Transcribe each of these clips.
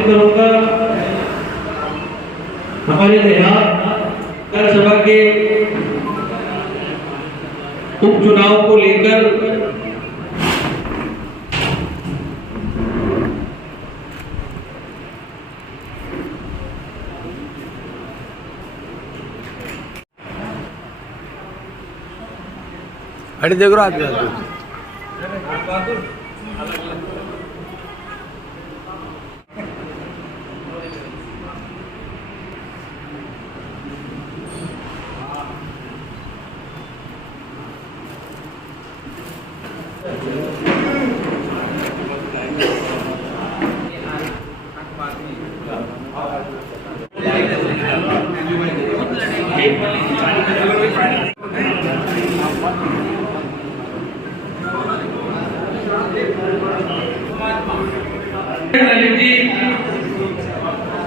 करूंगा हमारे विधान सभा के उपचुनाव को लेकर अरे देख रहा आदमी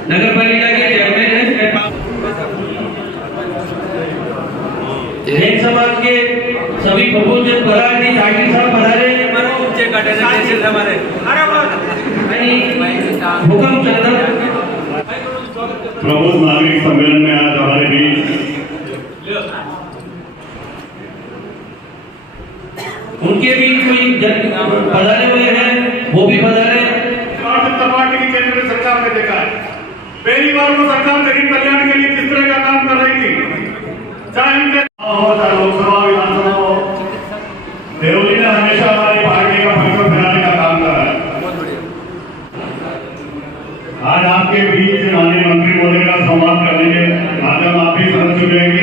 नगर पालिका के चेयरमैन जैन समाज के सभी प्रपोजल पधारे साकी साहब पधारे हमारे हुकम चंदन प्रबोध नागरिक सम्मेलन में आज हमारे बीच उनके भी कोई पधारे हुए हैं, वो भी पधारे। भारतीय जनता पार्टी की केंद्र सरकार ने देखा है, पहली बार वो सरकार गरीब कल्याण के लिए किस तरह का काम कर रही थी, चाहे उनके लोकसभा विधानसभा हो, देवली ने हमेशा हमारी पार्टी का परिसर फैलाने का काम करा है। आज आपके बीच माननीय मंत्री महोदय का संवाद करने के माध्यम आप भी समझ चुके हैं कि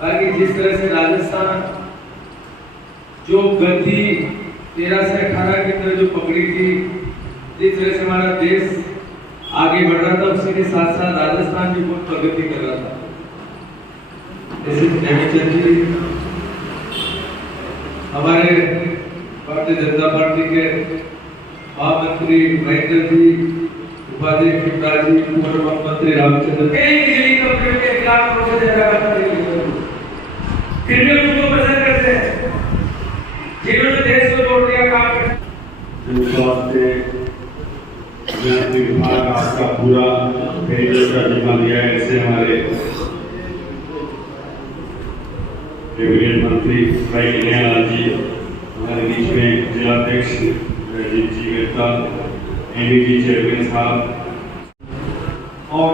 बाकी जिस तरह से राजस्थान जो गति 13 से 18 के अंदर जो पकड़ी थी, जिस तरह से हमारा देश आगे बढ़ रहा था, उसी के साथ साथ राजस्थान भी बहुत प्रगति कर रहा था। जैसे प्रेमचंद जी हमारे भारतीय जनता पार्टी के महामंत्री महेंद्र जी, उपाध्यक्ष शिवराज जी, पूर्व मंत्री रामचंद्र फिर भी उनको पसंद करते हैं, जिन्होंने देश को जोड़ दिया काम करते। स्वास्थ्य विभाग आपका पूरा जिम्मा दिया है। ऐसे हमारे कैबिनेट मंत्री भाई कन्हैयालाल जी हमारे बीच में, जिलाध्यक्ष रजीत जी मेहता, एनडीजी चेयरमैन साहब और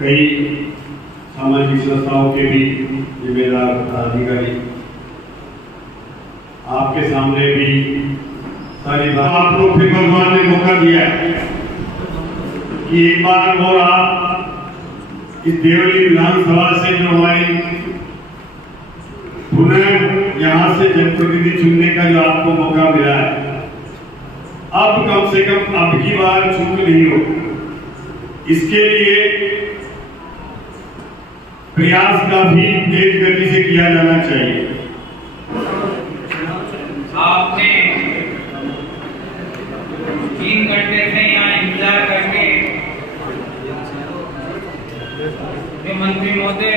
कई सामाजिक संस्थाओं के भी जिम्मेदार पदाधिकारी, आपके सामने भी सारी बात आपको फिर भगवान ने मौका दिया है कि एक बार और आप इस देवली विधानसभा से जो हमारी पुनः यहाँ से जनप्रतिनिधि चुनने का जो आपको मौका मिला है, अब कम से कम अब की बार चूक नहीं हो, इसके लिए प्रयास काफी तेज गति से किया जाना चाहिए। आपने 3 घंटे से यहाँ इंतजार करके जो मंत्री महोदय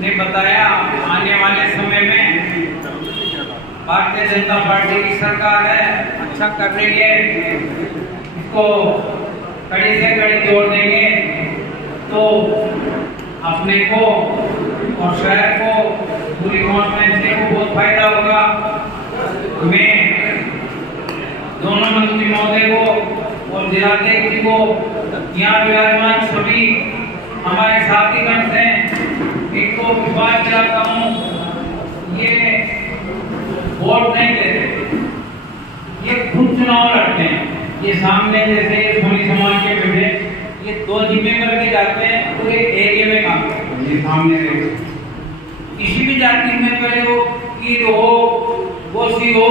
ने बताया, आने वाले समय में भारतीय जनता पार्टी की सरकार है, अच्छा कर रही है, इसको कड़ी से कड़ी जोड़ देंगे तो अपने को और शहर को, पूरी कॉन्स्टिट्यूंसी को बहुत फायदा होगा। मैं दोनों मंत्री महोदय को और जिलाध्यक्ष जी को, यहाँ विराजमान सभी हमारे साथीगण से इनको विश्वास दिलाता हूँ, ये वोट नहीं देते, ये खुद चुनाव लड़ते हैं। ये सामने जैसे सोनी समाज के बैठे, ये 2 जिम्मे करके जाते हैं, पूरे एरिया में काम करते हैं। ये सामने किसी भी जाति में पहले वो ईद हो, गोसी हो,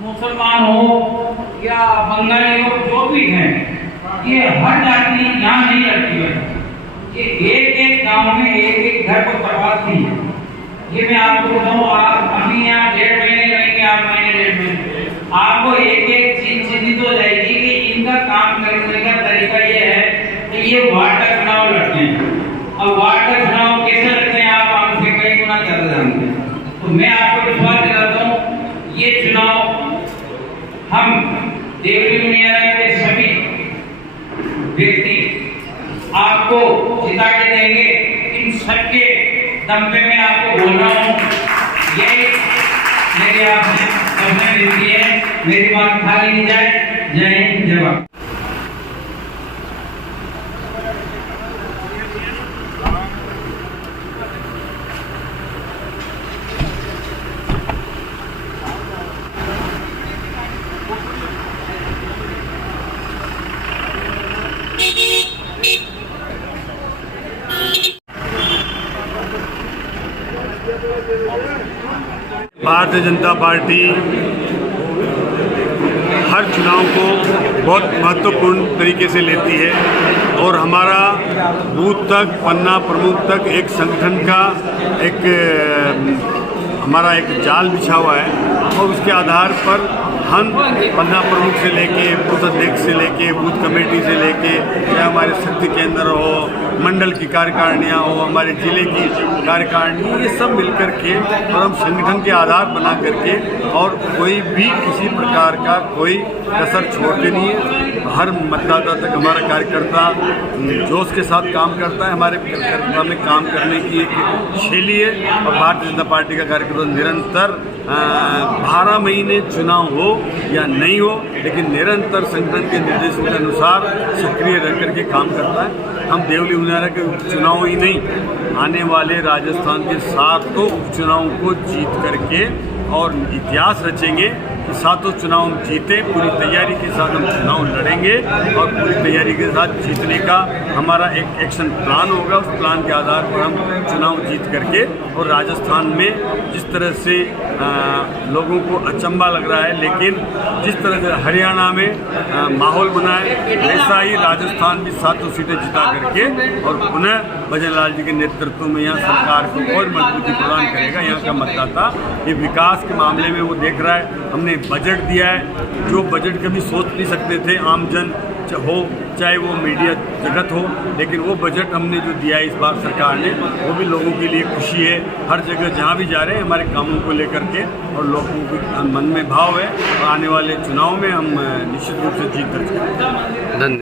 मुसलमान हो या बंगाली हो, जो भी है, ये हर जाति यहाँ नहीं लड़ती है। ये एक गांव में एक घर को करवाती है। ये मैं आपको बताऊँ, आप अभी यहाँ 1.5 महीने रहेंगे, आप महीने 1.5 महीने, आपको एक चीज चिन्हित हो जाएगी कि इन इनका काम करने का तरीका ये है कि ये वार्ड का चुनाव लड़ते हैं। अब वार्ड का चुनाव कैसे लड़ते हैं आप हमसे कई गुना ज्यादा जानते हैं। तो मैं आपको विश्वास दिलाता हूँ, ये चुनाव हम देवरी मुनियारा के सभी व्यक्ति आपको जिता के देंगे। इन सबके दम पे मैं आपको बोल रहा हूँ, यही मेरी आपसे सबसे विनती है, मेरी बात खाली नहीं जाए। जय हिंद, जय भारत। भारतीय जनता पार्टी हर चुनाव को बहुत महत्वपूर्ण तरीके से लेती है और हमारा बूथ तक, पन्ना प्रमुख तक एक संगठन का हमारा एक जाल बिछा हुआ है और उसके आधार पर हम पन्ना प्रमुख से लेके, बूथ अध्यक्ष से लेके, बूथ कमेटी से लेके, चाहे हमारे शक्ति केंद्र हो, मंडल की कार्यकारिणियाँ हो, हमारे जिले की कार्यकारिणी, ये सब मिलकर के और हम संगठन के आधार बना करके और कोई भी किसी प्रकार का कोई कसर छोड़ते नहीं है। हर मतदाता तक हमारा कार्यकर्ता जोश के साथ काम करता है। हमारे कार्यकर्ता में काम करने की एक शैली है और भारतीय जनता पार्टी का कार्यकर्ता निरंतर 12 महीने चुनाव हो या नहीं हो, लेकिन निरंतर संगठन के निर्देशों के अनुसार सक्रिय रह करके काम करता है। हम देवली मुनियारा के उपचुनाव ही नहीं, आने वाले राजस्थान के 7 उपचुनावों को जीत करके और इतिहास रचेंगे कि 7 चुनाव हम जीते। पूरी तैयारी के साथ हम चुनाव लड़ेंगे और पूरी तैयारी के साथ जीतने का हमारा एक एक्शन प्लान होगा। उस प्लान के आधार पर हम चुनाव जीत करके और राजस्थान में जिस तरह से लोगों को अचंभा लग रहा है, लेकिन जिस तरह से हरियाणा में माहौल बना है, वैसा ही राजस्थान भी 7 सीटें जिता करके और पुनः भजन लाल जी के नेतृत्व में यहाँ सरकार को और मजबूती प्रदान करेगा। यहाँ का मतदाता ये विकास के मामले में वो देख रहा है। हमने बजट दिया है जो बजट कभी सोच नहीं सकते थे आमजन हो, चाहे वो मीडिया जगत हो, लेकिन वो बजट हमने जो दिया है इस बार सरकार ने, वो भी लोगों के लिए खुशी है। हर जगह जहाँ भी जा रहे हैं हमारे कामों को लेकर के और लोगों के मन में भाव है और आने वाले चुनाव में हम निश्चित रूप से जीत दर्ज करेंगे। धन्यवाद।